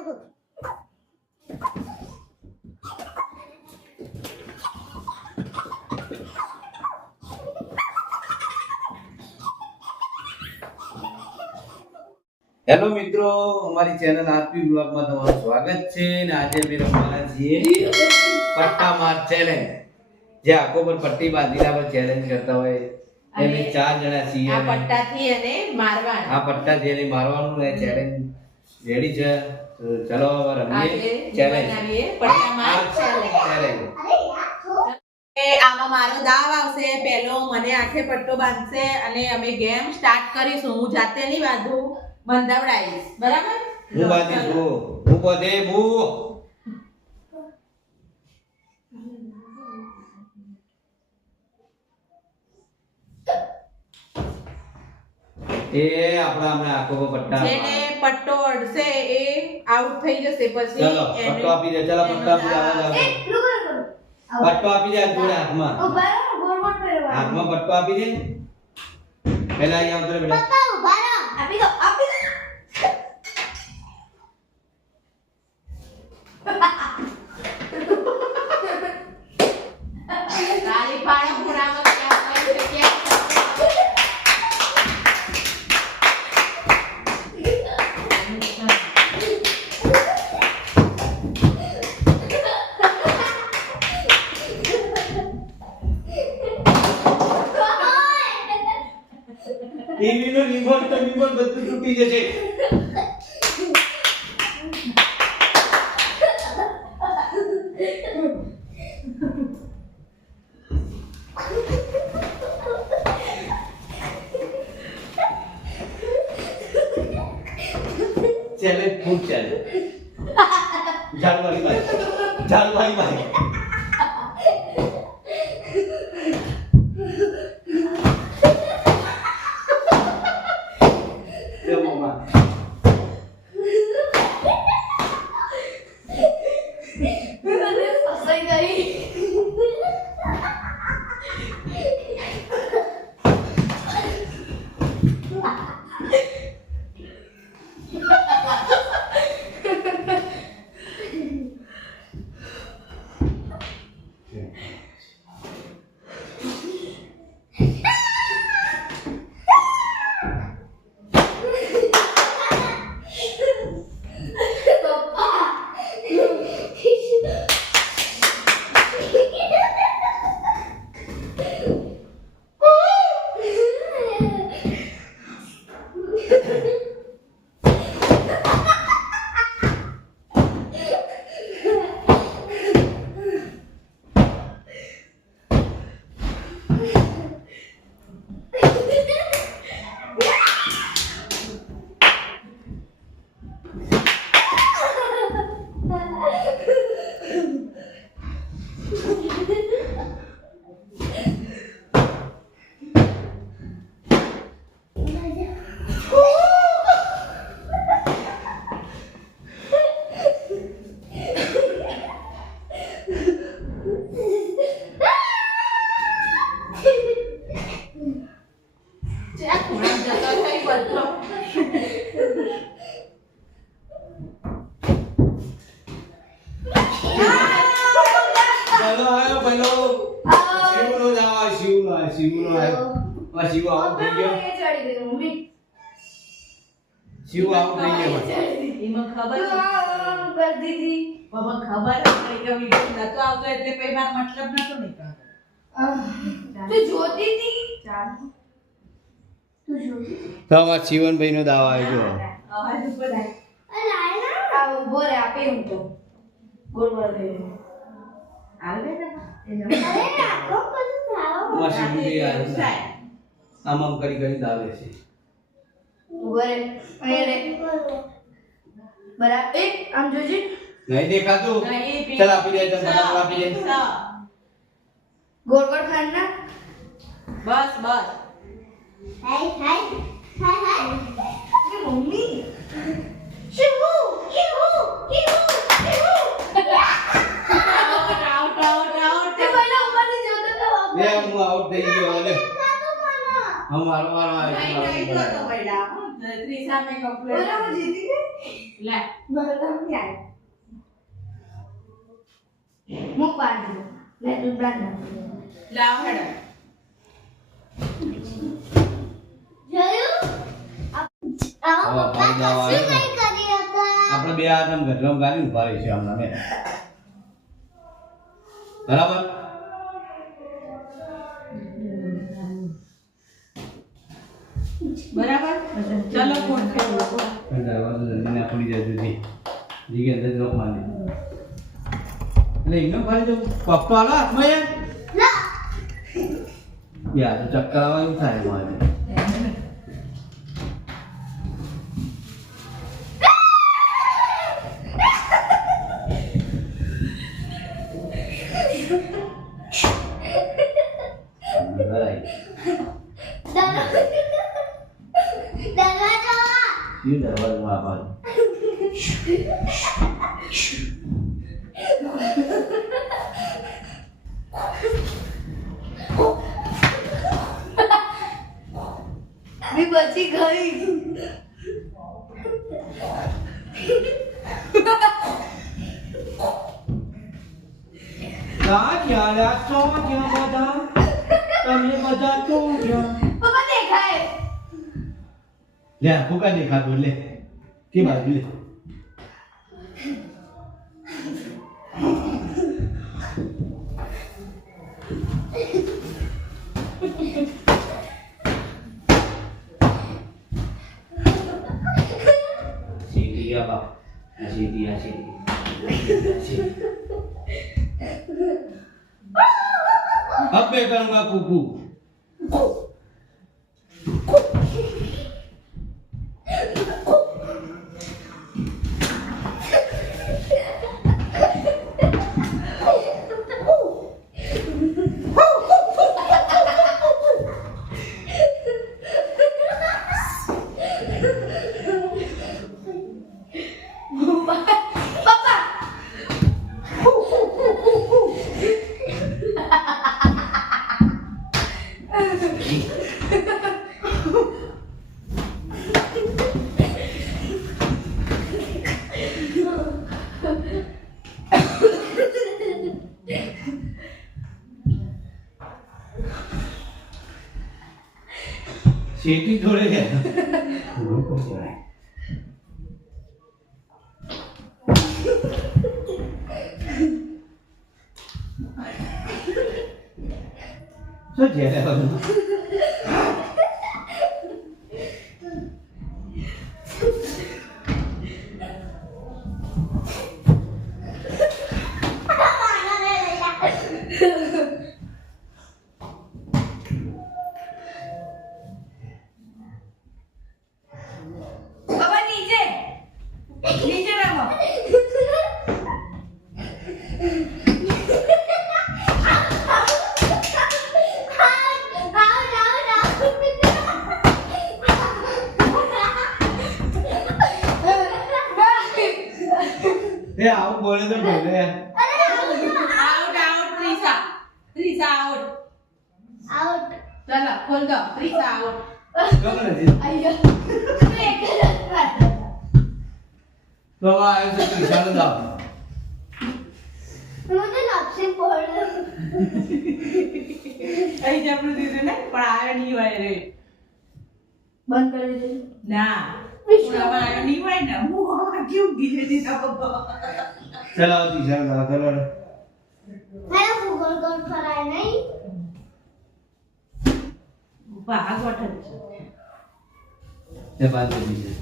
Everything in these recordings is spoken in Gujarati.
હેલો મિત્રો, અમારી ચેનલ આરપી બ્લોગમાં તમારું સ્વાગત છે અને આજે અમે રમવાના છીએ પટ્ટા માર ચેલેન્જ. જે આંખો પર પટ્ટી બાંધીને આપણે ચેલેન્જ કરતા હોય એમ 4 જણા છીએ. આ પટ્ટાથી એને મારવાનું. આ પટ્ટા જેને મારવાનું ને ચેલેન્જ રેડી છે. તો ચલો રમીએ ચેલેન્જ. પટ્ટા માર ચેલેન્જ. આમાં મારો દાવ આવશે. પહેલો મને આંખે પટ્ટો બાંધશે અને અમે ગેમ સ્ટાર્ટ કરીશું. હું જાતે નહીં બાંધું, બંધાવડાઈશ. બરાબર? હું બાંધીશ. હું બધે હું એ આપણા હમણાં આંખો પર પટ્ટા. જેને પટ્ટો અડશે એ આઉટ થઈ જશે. પછી ચલો પટ્ટો આપી દે. ચલો પટ્ટો આપી દે. પટ્ટો આપી દે જોડે હાથમાં. હાથમાં પટ્ટો આપી દે. પહેલા અહીં આવતો રે બેટા. આપી દો ગાલી પાડે પુરામાં ક્યાં આવી છે ક્યાં ટીવી નો રિમોટ બધું તૂટી જશે. Challenge food challenge. જાનવારી ભાઈ શિવ આઉટ થઈ ગયો. એમાં ખબર કરી દીધી. બાબા ખબર હતી કે વિડિયો નતો આવતો એટલે કોઈ માર મતલબ નતો નીકળતો. તું જોતી હતી? તો આ શિવનભાઈ નો દાવા આવી ગયો. અવાજ ઉપર આવી. અરે આયના આ ઉભો રે આપે હું તો ગોળ ગોળ થઈ આવે ને અરે આખો બધું ખાવા માં શિવનભાઈ આ આમ કરી દાવે છે. ઉભો રે અહીંયા રે બરાબર. એક આમ જોજે. નહીં દેખાતું. ચલ આપી દે. ફટાફટ આપી દે. ગોળ ગોળ ખાના. બસ બસ. હાય મમ્મી શિવુ આઉટ તે પહેલા ઉપરથી જોતો તો લે હું આઉટ થઈ ગયો. લે હમ મારો નહીં તો બેડા ત્રીસા મે કમ્પ્લીટ બરાબર જીતી ગઈ. લે બલમ યાર મુક પાડી લે તું બાંધ લાવ હેડ જોયું હવે ભાઈ દાવા શું કઈ કરી હતા આપણે બે હાથ આમ ગઢરામ ગાલી ઉભા રહી છે આમ અમે બરાબર બરાબર ચલો ફોન કરો દરવાજો જલ્દી ના ખુલી જાય જુદી જીગે અંદર લોક માર દે એટલે એમને ખાલી જો પપ્પો આલો હાથમાં યાર લા યાર તો ચક્કર આવવાનું થાય મારે દરવાજો ये दरवाजा वहाँ पर मैं बची गई क्या यार तो क्या बता तुम्हें बता तो क्या पापा देखा है ले आपको क्या देखा तो ले के बाद ले सीटी क्या बाप सीटी अब मैं करूंगा कुकू सीटी थोड़े है શું છે બાબા નીચે નીચે રમો એ આવું બોલે તો બોલે આઉટ આઉટ ત્રીસા ત્રીસા આઉટ आउट ચાલો ખોલ દો ત્રીસા આઉટ કોણ નથી आइयो તો આ છે ત્રીસાનો દાવ मुझे आपसे पढ़ અહીં જબરું દીધું ને પણ આયો નહીં હોય રે बंद कर दे ના પૂરામાં આયો નહીં હોય ને હું કેવું ગીજે દીધા બાબા ચલો ત્રીસાનો દાવ ચલો मेरा गूगल कर कराए नहीं ભાગ વઠન છે એ બાદ દીધી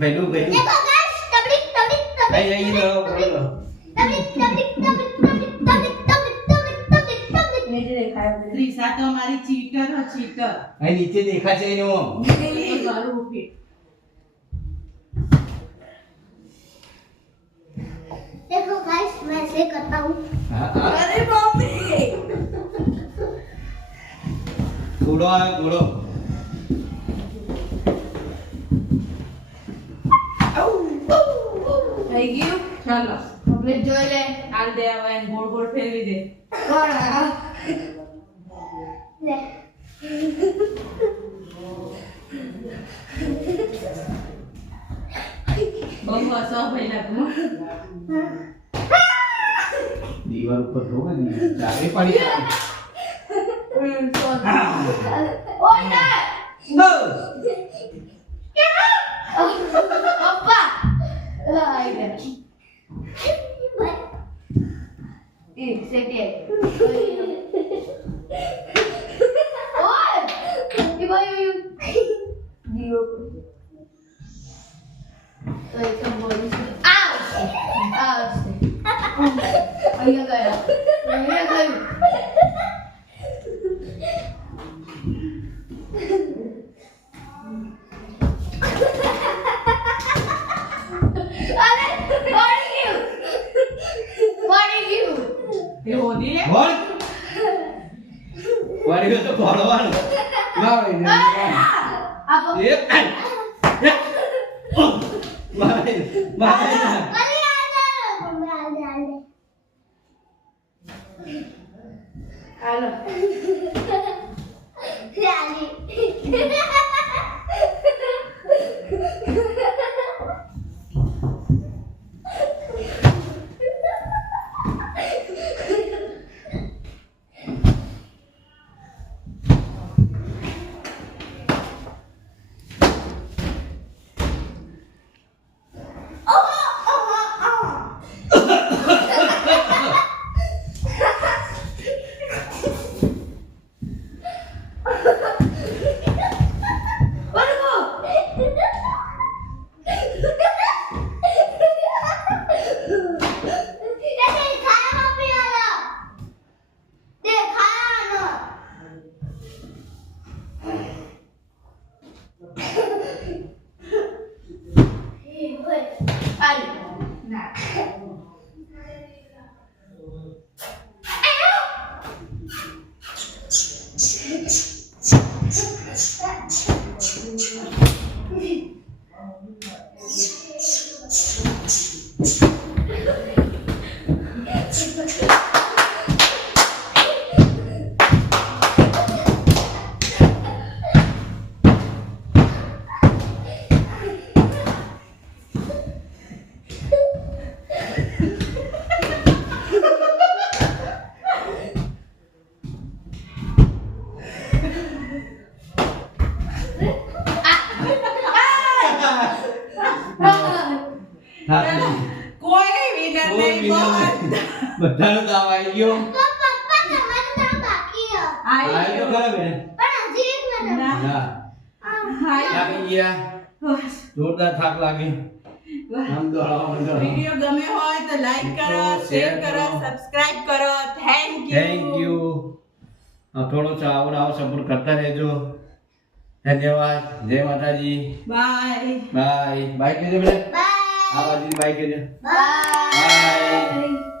બેડું બેડું देखो गाइस तबलिक तबलिक तबलिक અહીં અહીં લો બોલો तबलिक तबलिक तबलिक तबलिक तबलिक तबलिक तबलिक तबलिक तबलिक मुझे देखा है ત્રીસા તો અમારી ચીટર હો ચીટર અહીં નીચે દેખાશે એનું મારું ફીટ देखो गाइस मैं ऐसे करता हूँ હા હા અરે બાપરે ઘોડો આવે ઘોડો થઈ ગયું ચાલો હવે જોઈ લે હાલ દે હવે એને ગોળ ગોળ ફેરવી દે કોણ લે બહુ બહુ હસો ભાઈ લાગુ. દીવાલ ઉપર ઢોકે દીધી. ચારે પડી જાય. ઓય ના બસ. પપ્પા આઈ ગયા એક સેકન્ડ ઓય એ ભાઈ દીવો તો એક બોલી અહીંયા ગયા અરે પડી ગયું એ હોદી લે. બોલ. વાળી ગયો તો ભણવાનું. ના હોય ને. આપો એક આઈ. એક. મારે મારે ના. અરે આલે હાલો કોઈ વિનર નહીં બોલ. બધાનો દાવ આવી ગયો. આઈ આવી તો ખરા બેન. ના. ના. હાય. થાકી ગયા. જોરદાર થાક લાગે. આમ દોડાવા માંડો. વિડિયો ગમે હોય તો લાઈક કરો, શેર કરો, સબસ્ક્રાઇબ કરો. Thank thank you. થોડો આવો સપોર્ટ કરતા રહેજો. ધન્યવાદ. જય માતાજી. બાય. બાય. બાય કહેજો બેટા. આ બાજુ બાય કહેજો. Bye. બાય.